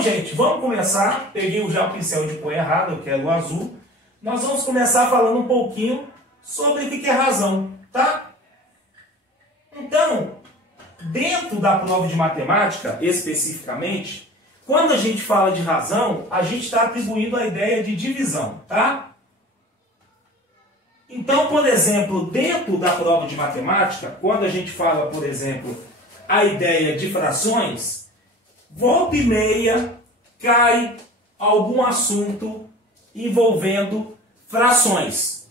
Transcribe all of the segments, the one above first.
Então, gente, vamos começar. Peguei já o pincel de cor errado, eu quero o azul. Nós vamos começar falando um pouquinho sobre o que é razão, tá? Então, dentro da prova de matemática, especificamente, quando a gente fala de razão, a gente está atribuindo a ideia de divisão, tá? Então, por exemplo, dentro da prova de matemática, quando a gente fala, por exemplo, a ideia de frações, volta e meia cai algum assunto envolvendo frações.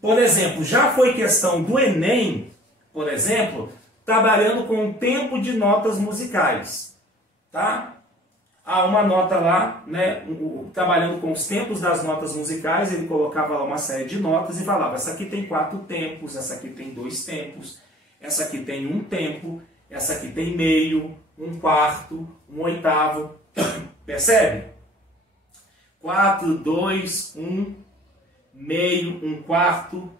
Por exemplo, já foi questão do Enem, por exemplo, trabalhando com o tempo de notas musicais, tá? Há uma nota lá, né, trabalhando com os tempos das notas musicais, ele colocava lá uma série de notas e falava, essa aqui tem 4 tempos, essa aqui tem 2 tempos, essa aqui tem 1 tempo, essa aqui tem meio, 1/4, 1/8, percebe? 4, 2, 1, meio, 1/4,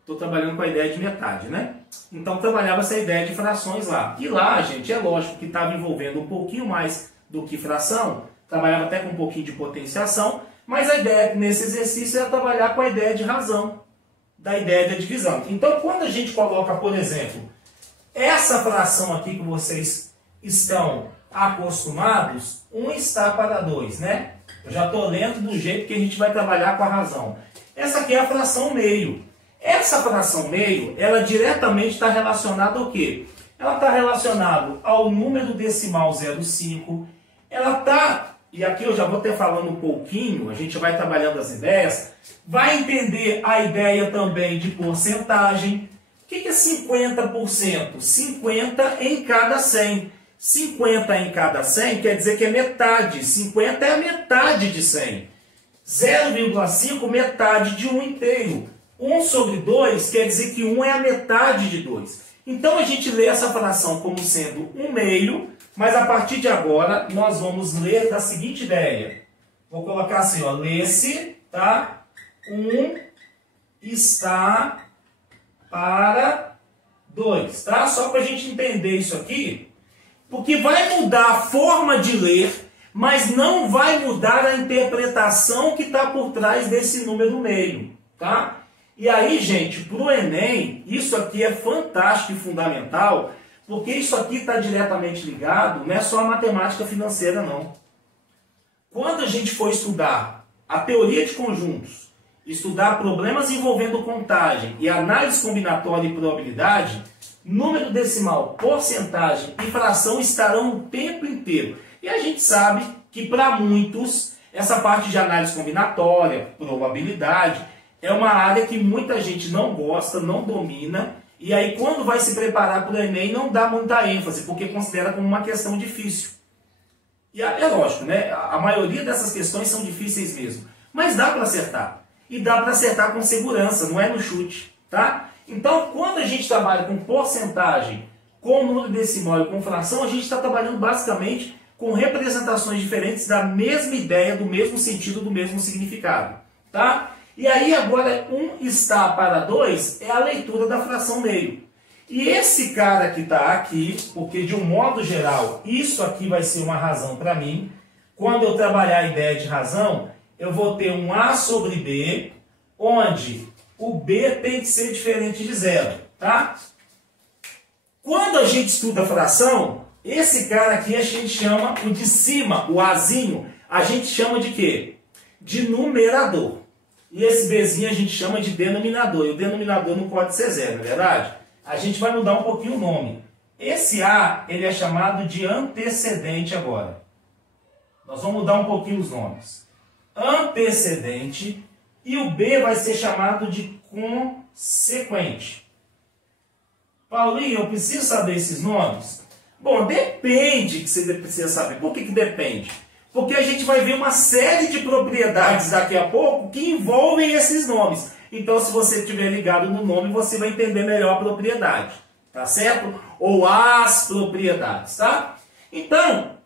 estou trabalhando com a ideia de metade, né? Então trabalhava essa ideia de frações lá. E lá, gente, é lógico que estava envolvendo um pouquinho mais do que fração, trabalhava até com um pouquinho de potenciação, mas a ideia nesse exercício era trabalhar com a ideia de razão, da ideia da divisão. Então, quando a gente coloca, por exemplo, essa fração aqui que vocês estão acostumados, 1 está para 2, né? Eu já estou lendo do jeito que a gente vai trabalhar com a razão. Essa aqui é a fração meio. Essa fração meio, ela diretamente está relacionada ao quê? Ela está relacionada ao número decimal 0,5. Ela está, e aqui eu já vou ter falando um pouquinho, a gente vai trabalhando as ideias, vai entender a ideia também de porcentagem. O que é 50%? 50 em cada 100. 50 em cada 100 quer dizer que é metade. 50 é a metade de 100. 0,5 metade de 1 inteiro. 1 sobre 2 quer dizer que 1 é a metade de 2. Então a gente lê essa fração como sendo 1 meio, mas a partir de agora nós vamos ler da seguinte ideia. Vou colocar assim, ó, lê-se, tá? 1 está para 2, tá? Só para a gente entender isso aqui, porque vai mudar a forma de ler, mas não vai mudar a interpretação que está por trás desse número meio, tá? E aí, gente, para o Enem, isso aqui é fantástico e fundamental, porque isso aqui está diretamente ligado, não é só a matemática financeira, não. Quando a gente for estudar a teoria de conjuntos, estudar problemas envolvendo contagem e análise combinatória e probabilidade, número decimal, porcentagem e fração estarão o tempo inteiro. E a gente sabe que para muitos, essa parte de análise combinatória, probabilidade, é uma área que muita gente não gosta, não domina, e aí quando vai se preparar para o Enem não dá muita ênfase, porque considera como uma questão difícil. E é lógico, né? A maioria dessas questões são difíceis mesmo, mas dá para acertar. E dá para acertar com segurança, não é no chute, tá? Então, quando a gente trabalha com porcentagem, com número decimal e com fração, a gente está trabalhando basicamente com representações diferentes da mesma ideia, do mesmo sentido, do mesmo significado, tá? E aí agora 1 está para 2 é a leitura da fração meio. E esse cara que está aqui, porque de um modo geral isso aqui vai ser uma razão para mim, quando eu trabalhar a ideia de razão, eu vou ter um A sobre B, onde o B tem que ser diferente de 0, tá? Quando a gente estuda fração, esse cara aqui a gente chama, o de cima, o Azinho, a gente chama de quê? De numerador. E esse Bzinho a gente chama de denominador. E o denominador não pode ser 0, não é verdade? A gente vai mudar um pouquinho o nome. Esse A, ele é chamado de antecedente agora. Nós vamos mudar um pouquinho os nomes. Antecedente. E o B vai ser chamado de consequente. Paulinho, eu preciso saber esses nomes? Bom, depende que você precisa saber. Por que depende? Porque a gente vai ver uma série de propriedades daqui a pouco que envolvem esses nomes. Então, se você estiver ligado no nome, você vai entender melhor a propriedade. Tá certo? Ou as propriedades, tá? Então,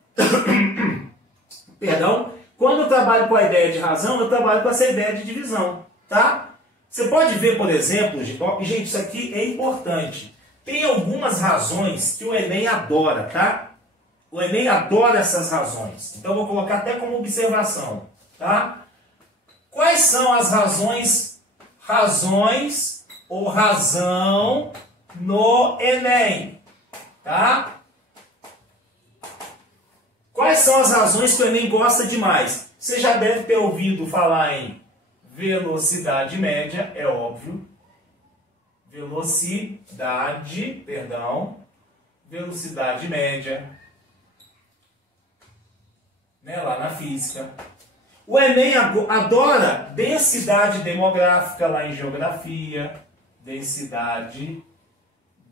perdão, quando eu trabalho com a ideia de razão, eu trabalho com essa ideia de divisão, tá? Você pode ver, por exemplo, gente, isso aqui é importante. Tem algumas razões que o Enem adora, tá? O Enem adora essas razões. Então, eu vou colocar até como observação. Tá? Quais são as razões ou razão no Enem? Tá? Quais são as razões que o Enem gosta demais? Você já deve ter ouvido falar em velocidade média, é óbvio. Velocidade média, né, lá na física. O Enem adora densidade demográfica lá em geografia. Densidade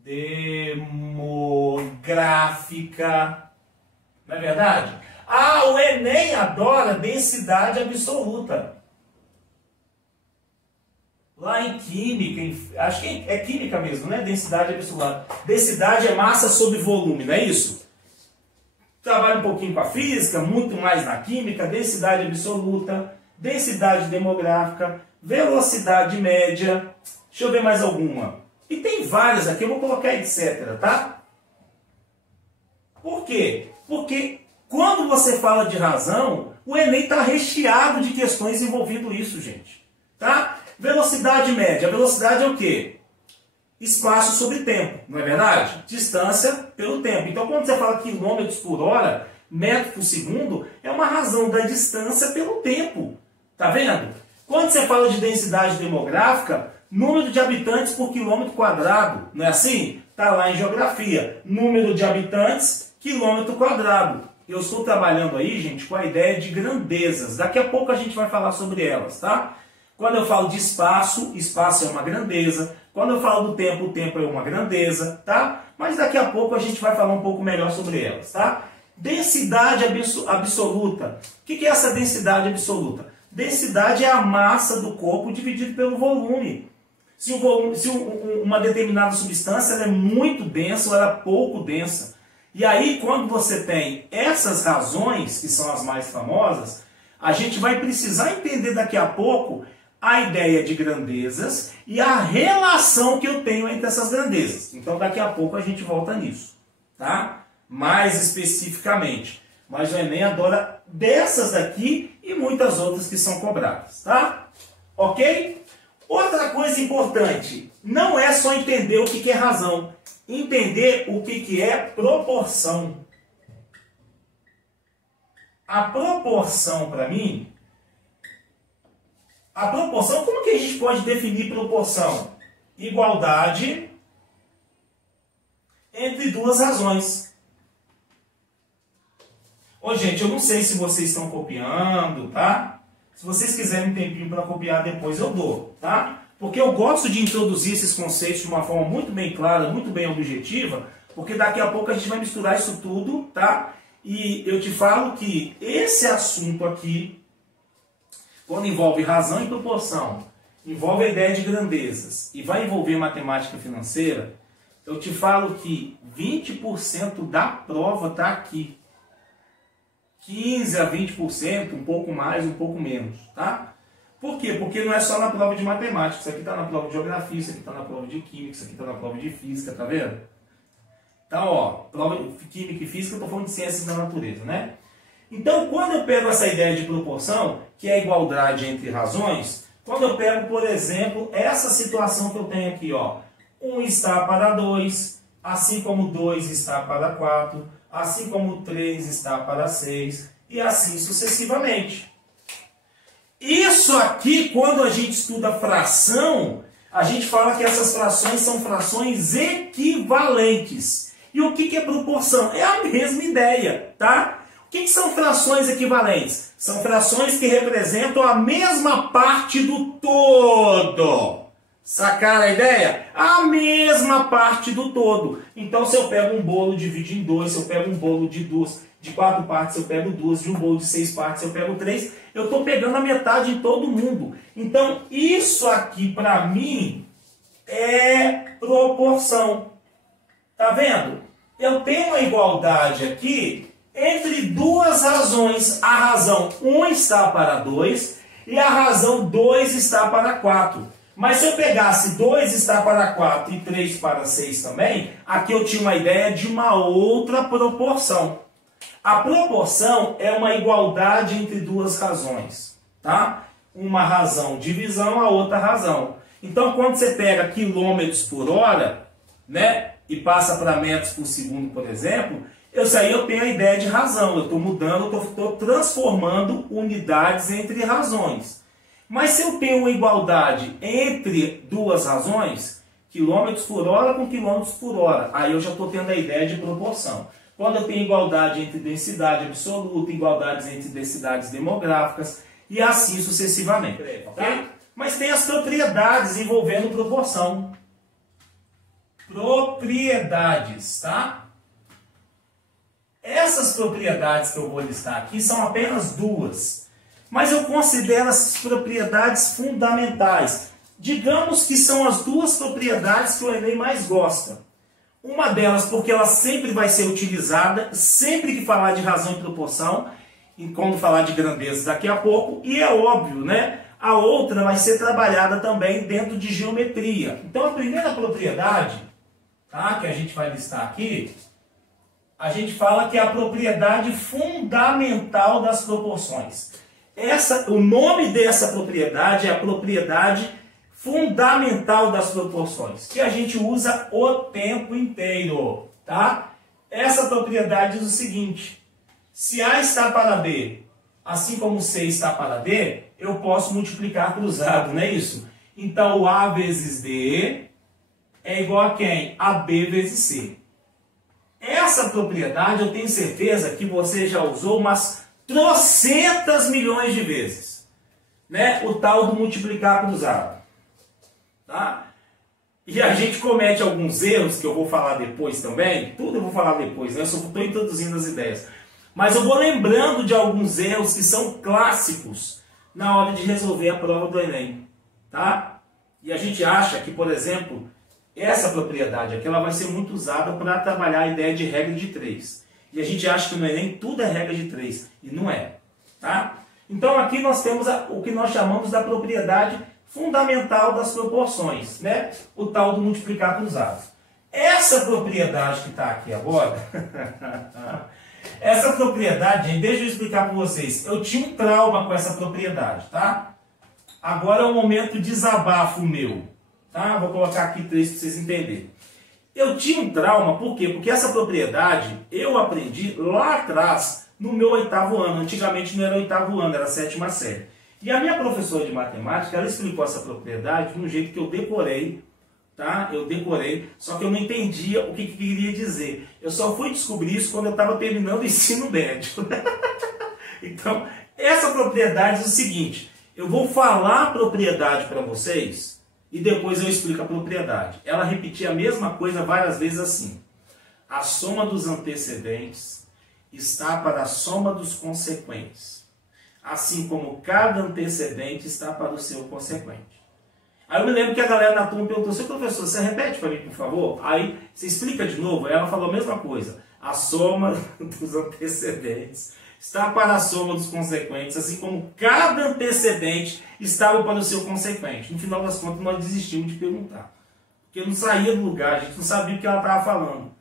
demográfica. Não é verdade? Ah, o Enem adora densidade absoluta. Lá em química, acho que é química mesmo, né? Densidade absoluta. Densidade é massa sobre volume, não é isso? Trabalha um pouquinho com a física, muito mais na química, densidade absoluta, densidade demográfica, velocidade média. Deixa eu ver mais alguma. E tem várias aqui, eu vou colocar etc, tá? Por quê? Porque quando você fala de razão, o Enem está recheado de questões envolvendo isso, gente. Tá? Velocidade média. A velocidade é o quê? Espaço sobre tempo, não é verdade? Distância pelo tempo. Então, quando você fala quilômetros por hora, metro por segundo, é uma razão da distância pelo tempo. Tá vendo? Quando você fala de densidade demográfica, número de habitantes por quilômetro quadrado. Não é assim? Está lá em geografia. Número de habitantes, quilômetro quadrado. Eu estou trabalhando aí, gente, com a ideia de grandezas. Daqui a pouco a gente vai falar sobre elas, tá? Quando eu falo de espaço, espaço é uma grandeza. Quando eu falo do tempo, o tempo é uma grandeza, tá? Mas daqui a pouco a gente vai falar um pouco melhor sobre elas, tá? Densidade absoluta. O que é essa densidade absoluta? Densidade é a massa do corpo dividido pelo volume. Se uma determinada substância ela é muito densa ou ela é pouco densa. E aí, quando você tem essas razões, que são as mais famosas, a gente vai precisar entender daqui a pouco a ideia de grandezas e a relação que eu tenho entre essas grandezas. Então, daqui a pouco a gente volta nisso, tá? Mais especificamente. Mas o Enem adora dessas daqui e muitas outras que são cobradas, tá? Ok? Outra coisa importante, não é só entender o que é razão, entender o que é proporção. A proporção, para mim, como que a gente pode definir proporção? Igualdade entre duas razões. Ô, gente, eu não sei se vocês estão copiando, tá? Se vocês quiserem um tempinho para copiar, depois eu dou, tá? Porque eu gosto de introduzir esses conceitos de uma forma muito bem clara, muito bem objetiva, porque daqui a pouco a gente vai misturar isso tudo, tá? E eu te falo que esse assunto aqui, quando envolve razão e proporção, envolve a ideia de grandezas e vai envolver matemática financeira, eu te falo que 20% da prova está aqui. 15 a 20%, um pouco mais, um pouco menos, tá? Por quê? Porque não é só na prova de matemática, isso aqui está na prova de geografia, isso aqui está na prova de química, isso aqui está na prova de física, tá vendo? Então, ó, prova de química e física, eu estou falando de ciências da natureza, né? Então, quando eu pego essa ideia de proporção, que é a igualdade entre razões, quando eu pego, por exemplo, essa situação que eu tenho aqui, ó, 1 está para 2, assim como 2 está para 4, assim como 3 está para 6, e assim sucessivamente. Isso aqui, quando a gente estuda fração, a gente fala que essas frações são frações equivalentes. E o que é proporção? É a mesma ideia, tá? O que são frações equivalentes? São frações que representam a mesma parte do todo. Sacaram a ideia? A mesma parte do todo. Então, se eu pego um bolo, divido em 2, se eu pego um bolo de 4 partes, eu pego 2, de um bolo de 6 partes, eu pego 3, eu estou pegando a metade em todo mundo. Então, isso aqui, para mim, é proporção. Tá vendo? Eu tenho uma igualdade aqui entre duas razões. A razão 1 está para 2 e a razão 2 está para 4. Mas se eu pegasse 2 está para 4 e 3 para 6 também, aqui eu tinha uma ideia de uma outra proporção. A proporção é uma igualdade entre duas razões, tá? Uma razão divisão, a outra razão. Então, quando você pega quilômetros por hora, né, e passa para metros por segundo, por exemplo, isso aí eu tenho a ideia de razão. Eu estou mudando, eu estou transformando unidades entre razões. Mas se eu tenho uma igualdade entre duas razões, quilômetros por hora com quilômetros por hora, aí eu já estou tendo a ideia de proporção. Quando eu tenho igualdade entre densidade absoluta, igualdades entre densidades demográficas e assim sucessivamente. Tá? Mas tem as propriedades envolvendo proporção. Propriedades, tá? Essas propriedades que eu vou listar aqui são apenas duas. Mas eu considero essas propriedades fundamentais. Digamos que são as duas propriedades que o Enem mais gosta. Uma delas porque ela sempre vai ser utilizada, sempre que falar de razão e proporção, e quando falar de grandeza daqui a pouco, e é óbvio, né? A outra vai ser trabalhada também dentro de geometria. Então a primeira propriedade, tá, que a gente vai listar aqui, a gente fala que é a propriedade fundamental das proporções. O nome dessa propriedade é a propriedade fundamental das proporções, que a gente usa o tempo inteiro, tá? Essa propriedade diz o seguinte: se A está para B, assim como C está para D, eu posso multiplicar cruzado, não é isso? Então, o A vezes D é igual a quem? A B vezes C. Essa propriedade eu tenho certeza que você já usou umas trocentas milhões de vezes, né? O tal do multiplicar cruzado. Tá? E a gente comete alguns erros, que eu vou falar depois também, tudo eu vou falar depois, né? Eu só estou introduzindo as ideias. Mas eu vou lembrando de alguns erros que são clássicos na hora de resolver a prova do Enem. Tá? E a gente acha que, por exemplo, essa propriedade aqui ela vai ser muito usada para trabalhar a ideia de regra de 3. E a gente acha que no Enem tudo é regra de 3, e não é. Tá? Então aqui nós temos o que nós chamamos da propriedade fundamental das proporções, né? O tal do multiplicar cruzado. Essa propriedade que está aqui agora, essa propriedade, gente, deixa eu explicar para vocês. Eu tinha um trauma com essa propriedade, tá? Agora é um momento de desabafo meu, tá? Vou colocar aqui 3 para vocês entenderem. Eu tinha um trauma, por quê? Porque essa propriedade eu aprendi lá atrás, no meu 8º ano. Antigamente não era 8º ano, era a 7ª série. E a minha professora de matemática, ela explicou essa propriedade de um jeito que eu decorei, tá? Eu decorei, só que eu não entendia o que queria dizer. Eu só fui descobrir isso quando eu estava terminando o ensino médio. Então, essa propriedade diz o seguinte: eu vou falar a propriedade para vocês e depois eu explico a propriedade. Ela repetia a mesma coisa várias vezes assim: a soma dos antecedentes está para a soma dos consequentes, assim como cada antecedente está para o seu consequente. Aí eu me lembro que a galera na turma perguntou: seu professor, você repete para mim, por favor? Aí você explica de novo. Aí ela falou a mesma coisa: a soma dos antecedentes está para a soma dos consequentes, assim como cada antecedente estava para o seu consequente. No final das contas, nós desistimos de perguntar, porque não saía do lugar, a gente não sabia o que ela estava falando.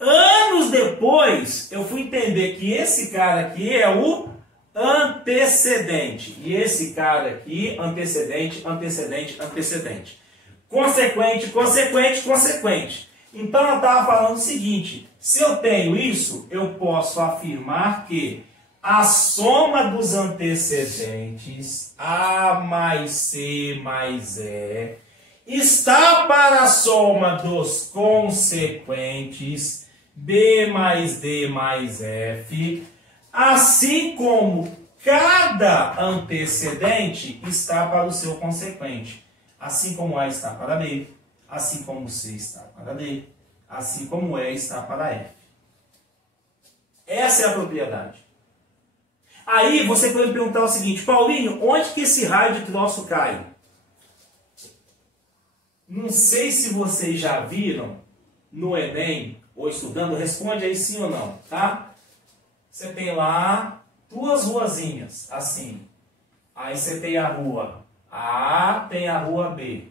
Anos depois, eu fui entender que esse cara aqui é o antecedente. E esse cara aqui, antecedente, antecedente, antecedente. Consequente, consequente, consequente. Então ela estava falando o seguinte: se eu tenho isso, eu posso afirmar que a soma dos antecedentes, A mais C mais E, está para a soma dos consequentes, B mais D mais F, assim como cada antecedente está para o seu consequente. Assim como A está para B, assim como C está para D, assim como E está para F. Essa é a propriedade. Aí você pode perguntar o seguinte: Paulinho, onde que esse raio de troço cai? Não sei se vocês já viram no Enem, ou estudando, responde aí sim ou não, tá? Você tem lá 2 ruazinhas, assim. Aí você tem a rua A, tem a rua B.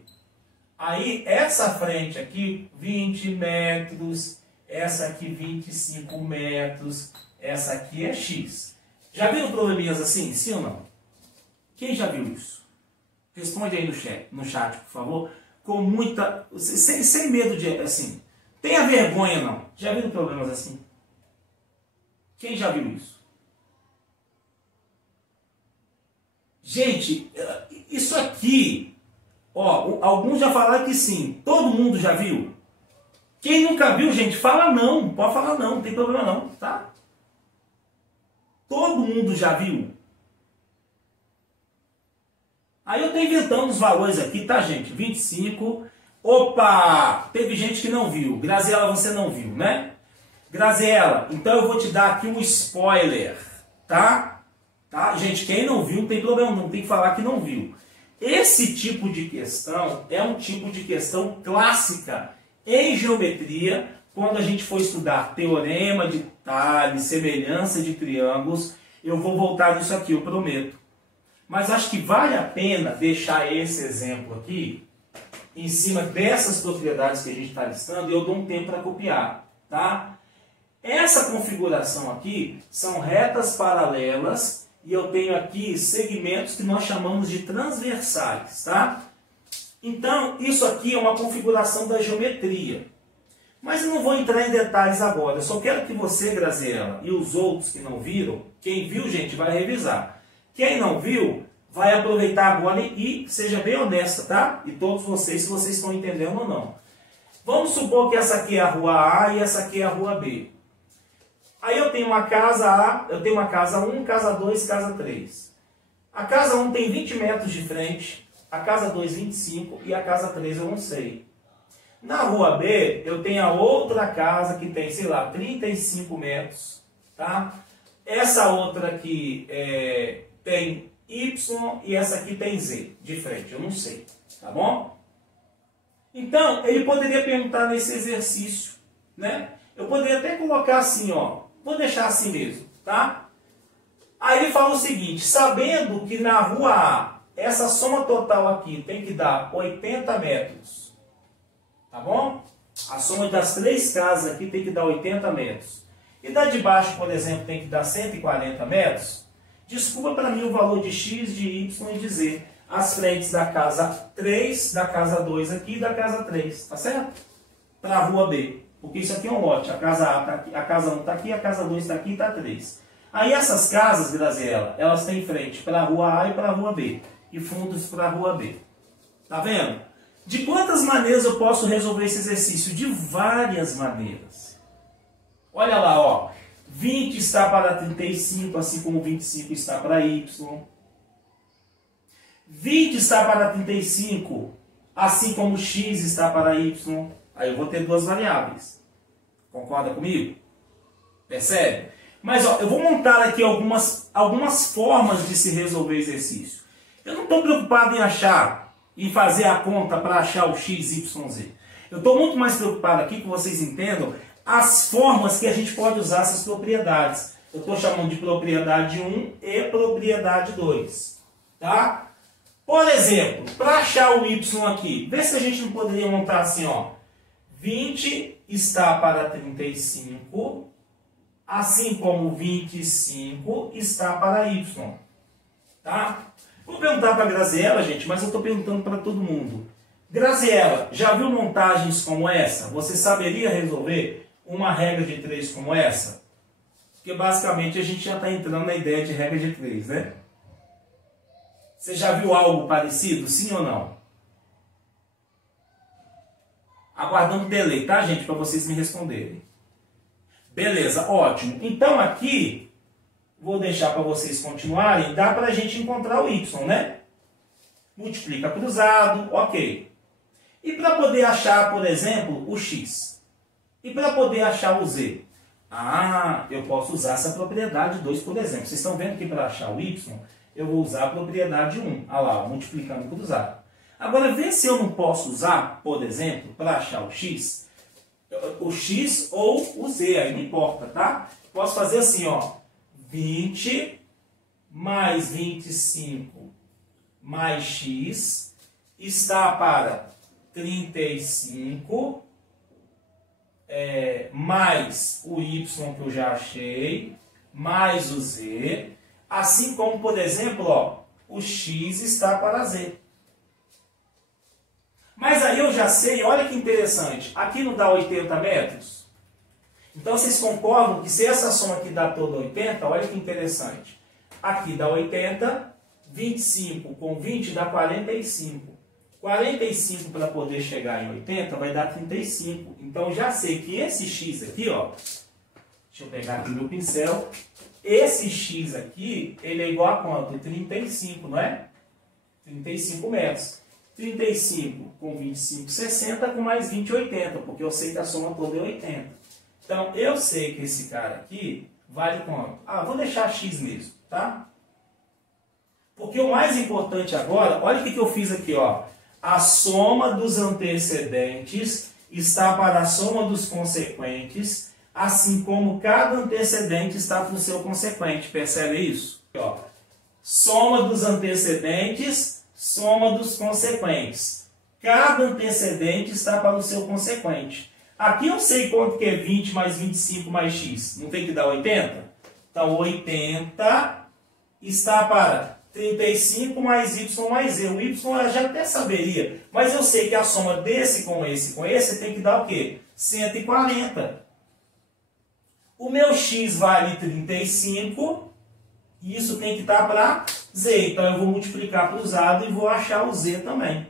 Aí essa frente aqui, 20 metros, essa aqui 25 metros, essa aqui é x. Já viram probleminhas assim? Sim ou não? Quem já viu isso? Responde aí no chat, por favor. Com muita... Sem medo de... assim. Tenha vergonha, não. Já viram problemas assim? Quem já viu isso? Gente, isso aqui... Ó, alguns já falaram que sim. Todo mundo já viu? Quem nunca viu, gente, fala não. Pode falar não, não tem problema não, tá? Todo mundo já viu? Aí eu estou inventando os valores aqui, tá, gente? 25. Opa! Teve gente que não viu. Graziela, você não viu, né? Graziela, então eu vou te dar aqui um spoiler, tá? Tá? Gente, quem não viu, não tem problema, não tem que falar que não viu. Esse tipo de questão é um tipo de questão clássica em geometria, quando a gente for estudar teorema de Tales, semelhança de triângulos. Eu vou voltar nisso aqui, eu prometo. Mas acho que vale a pena deixar esse exemplo aqui, em cima dessas propriedades que a gente está listando, e eu dou um tempo para copiar, tá? Essa configuração aqui são retas paralelas, e eu tenho aqui segmentos que nós chamamos de transversais, tá? Então, isso aqui é uma configuração da geometria. Mas eu não vou entrar em detalhes agora, eu só quero que você, Graziela, e os outros que não viram, quem viu, gente, vai revisar. Quem não viu, vai aproveitar agora e seja bem honesta, tá? E todos vocês, se vocês estão entendendo ou não. Vamos supor que essa aqui é a rua A e essa aqui é a rua B. Aí eu tenho uma casa A, eu tenho uma casa 1, casa 2, casa 3. A casa 1 tem 20 metros de frente, a casa 2 25 e a casa 3 eu não sei. Na rua B, eu tenho a outra casa que tem, sei lá, 35 metros, tá? Essa outra aqui tem Y e essa aqui tem Z de frente, eu não sei, tá bom? Então, ele poderia perguntar nesse exercício, né? Eu poderia até colocar assim, ó, vou deixar assim mesmo, tá? Aí ele fala o seguinte, sabendo que na rua A, essa soma total aqui tem que dar 80 metros, tá bom? A soma das três casas aqui tem que dar 80 metros. E da de baixo, por exemplo, tem que dar 140 metros. Desculpa para mim o valor de x, de y e de z. As frentes da casa 3, da casa 2 aqui e da casa 3, tá certo? Para a rua B. Porque isso aqui é um lote. A casa A tá aqui, a casa 1 está aqui, a casa 2 está aqui e está 3. Aí essas casas, Graziela, elas têm frente para a rua A e para a rua B. E fundos para a rua B. Tá vendo? De quantas maneiras eu posso resolver esse exercício? De várias maneiras. Olha lá, ó. 20 está para 35, assim como 25 está para y. 20 está para 35, assim como x está para y. Aí eu vou ter duas variáveis. Concorda comigo? Percebe? Mas ó, eu vou montar aqui algumas formas de se resolver o exercício. Eu não estou preocupado em achar e fazer a conta para achar o x, y, z. Eu estou muito mais preocupado aqui que vocês entendam as formas que a gente pode usar essas propriedades. Eu estou chamando de propriedade 1 e propriedade 2. Tá? Por exemplo, para achar o y aqui, vê se a gente não poderia montar assim, ó. 20 está para 35, assim como 25 está para y. Tá? Vou perguntar para a Graziela, gente, mas eu estou perguntando para todo mundo. Graziela, já viu montagens como essa? Você saberia resolver uma regra de 3 como essa? Porque basicamente a gente já está entrando na ideia de regra de 3, né? Você já viu algo parecido, sim ou não? Aguardando o delay, tá, gente? Para vocês me responderem. Beleza, ótimo. Então aqui, vou deixar para vocês continuarem, dá para a gente encontrar o y, né? Multiplica cruzado, ok. E para poder achar, por exemplo, o x? E para poder achar o z? Ah, eu posso usar essa propriedade 2, por exemplo. Vocês estão vendo que para achar o y, eu vou usar a propriedade 1. Olha lá, multiplicando cruzado. Agora, vê se eu não posso usar, por exemplo, para achar o x ou o z, aí não importa, tá? Posso fazer assim, ó. 20 mais 25 mais x está para 35 mais o y que eu já achei, mais o z, assim como, por exemplo, ó, o x está para z. Mas aí eu já sei, olha que interessante, aqui não dá 80 metros? Então vocês concordam que se essa soma aqui dá toda 80, olha que interessante. Aqui dá 80, 25 com 20 dá 45. 45 para poder chegar em 80 vai dar 35. Então já sei que esse x aqui, ó, deixa eu pegar aqui meu pincel, esse x aqui, ele é igual a quanto? 35, não é? 35 metros. 35 com 25, 60, com mais 20, 80, porque eu sei que a soma toda é 80. Então, eu sei que esse cara aqui vale quanto? Ah, vou deixar x mesmo, tá? Porque o mais importante agora, olha o que eu fiz aqui, ó. A soma dos antecedentes está para a soma dos consequentes, assim como cada antecedente está para o seu consequente. Percebe isso? Aqui, ó. Soma dos antecedentes, soma dos consequentes. Cada antecedente está para o seu consequente. Aqui eu sei quanto que é 20 mais 25 mais x. Não tem que dar 80? Então, 80 está para 35 mais y mais z. O y eu já até saberia. Mas eu sei que a soma desse com esse tem que dar o quê? 140. O meu x vale 35. E isso tem que estar para z. Então, eu vou multiplicar para o usado e vou achar o z também.